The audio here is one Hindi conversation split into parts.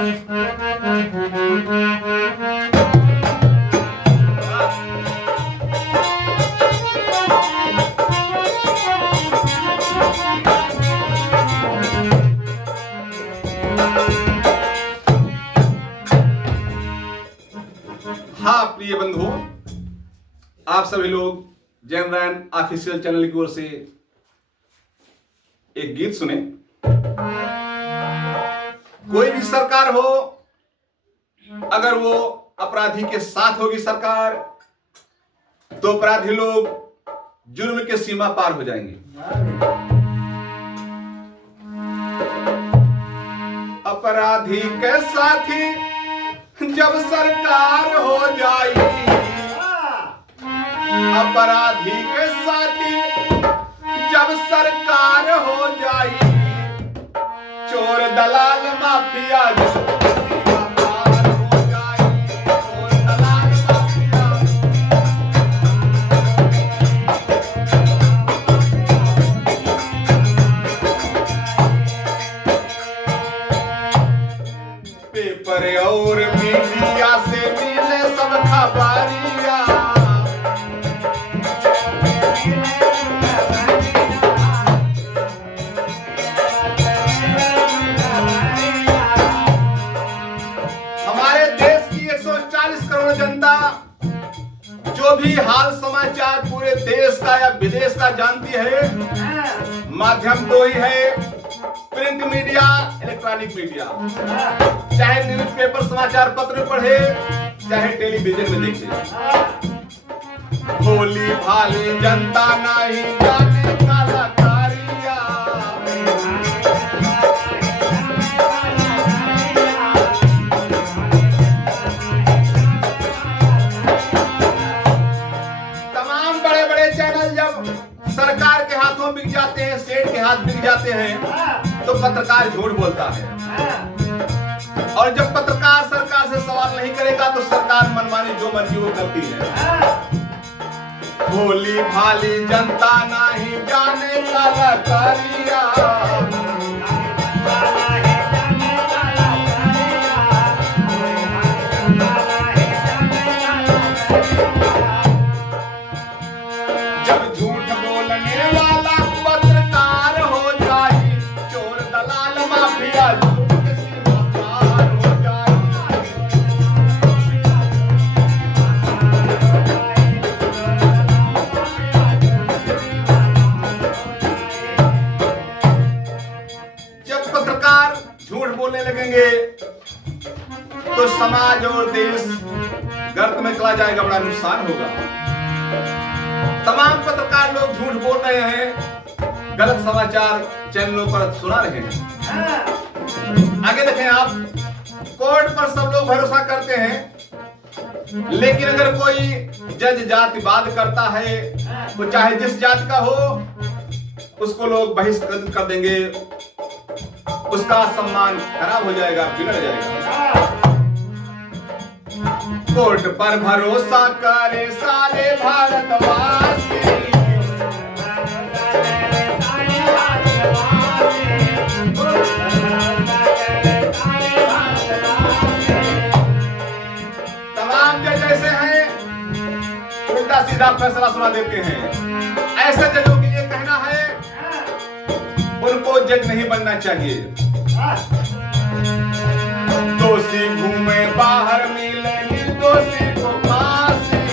हाँ प्रिय बंधु, आप सभी लोग जय नारायण ऑफिशियल चैनल की ओर से एक गीत सुने। कोई भी सरकार हो, अगर वो अपराधी के साथ होगी सरकार, तो अपराधी लोग जुर्म के सीमा पार हो जाएंगे। अपराधी के साथी जब सरकार हो जाएगी, अपराधी के साथी जब सरकार हो जाएगी, चोर दलाल माफिया पेपर और मीडिया से मिले सब खबरिया, हमारे देश की 140 करोड़ जनता जो भी हाल समाचार पूरे देश का या विदेश का जानती है, माध्यम दो ही है, प्रिंट मीडिया, इलेक्ट्रॉनिक मीडिया। चाहे न्यूज़पेपर समाचार पत्र पढ़े, चाहे टेलीविजन में देखे, भोली भाली जनता नहीं जाने कलाकारिया। तमाम बड़े बड़े चैनल जब सरकार के हाथों बिक जाते हैं, सेठ के हाथ बिक जाते हैं, तो पत्रकार झूठ बोलता है। और जब पत्रकार सरकार से सवाल नहीं करेगा तो सरकार मनमानी जो मर्जी वो करती है। भोली भाली जनता नहीं जाने कलाकारिया। जब झूठ बोलने वाला पत्रकार हो जाए, चोर दलाल माफिया लगेंगे तो समाज और देश गर्त में चला जाएगा, बड़ा नुकसान होगा। तमाम पत्रकार लोग झूठ बोल रहे हैं, गलत समाचार चैनलों पर सुना रहे हैं। आगे देखें आप, कोर्ट पर सब लोग भरोसा करते हैं, लेकिन अगर कोई जज जातिवाद करता है, वो चाहे जिस जात का हो, उसको लोग बहिष्कृत कर देंगे, उसका सम्मान खराब हो जाएगा, बिगड़ जाएगा। कोर्ट पर भरोसा करे सारे भारतवासी, तमाम जज ऐसे हैं, उल्टा सीधा फैसला सुना देते हैं। ऐसे जजों के लिए कहना है, उनको जज नहीं बनना चाहिए। दोषी घूमे बाहर, मिले निर्दोषी को फांसी।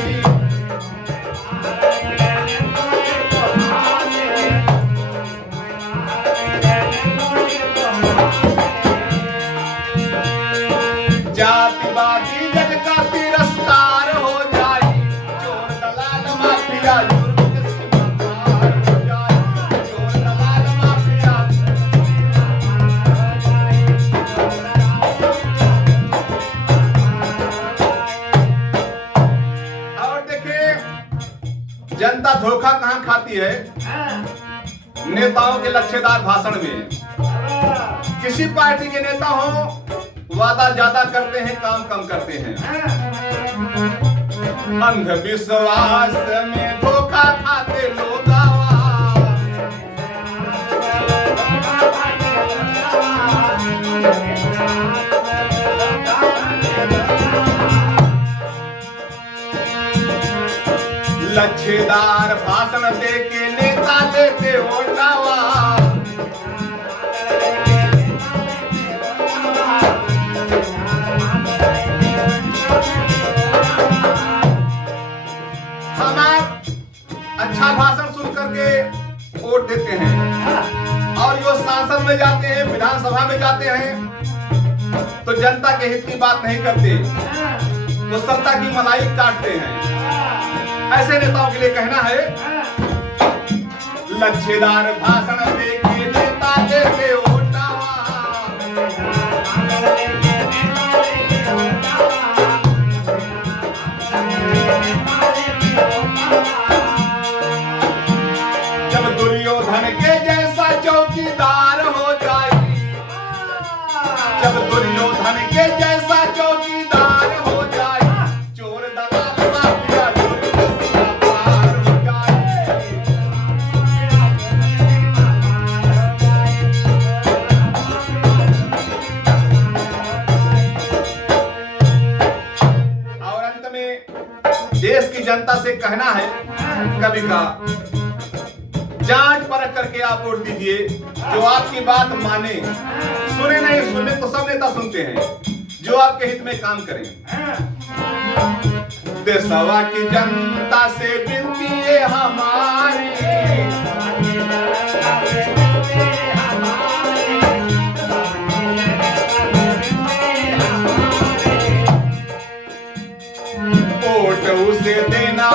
जातिवादी जज का तिरस्कार हो जाए, चोर दलाल माफिया जनता धोखा कहां खाती है? नेताओं के लच्छेदार भाषण में। किसी पार्टी के नेता हो, वादा ज्यादा करते हैं, काम कम करते हैं। अंधविश्वास में धोखा खाते लोग। लच्छेदार भाषण दे के नेता लेते वोटावा। हम आप अच्छा भाषण सुन करके वोट देते हैं और जो संसद में जाते हैं, विधानसभा में जाते हैं तो जनता के हित की बात नहीं करते, तो सत्ता की मलाई काटते हैं। ऐसे नेताओं के लिए कहना है, लच्छेदार भाषण दे के नेता लेते वोटावा। जब दुर्योधन के जैसा चौकीदार हो जाए, जब दुर्योधन के जैसा चौकीदार हो जाए, चोर दलाल माफिया दुर्गति पार हो जाए। और अंत में देश की जनता से कहना है, कभी का जांच परख करके आप वोट दीजिए, जो आपकी बात माने। सुने नहीं सुने तो सब नेता सुनते हैं, जो आपके हित में काम करें। देशवा की जनता से विनती है हमारी, वोट उसे देना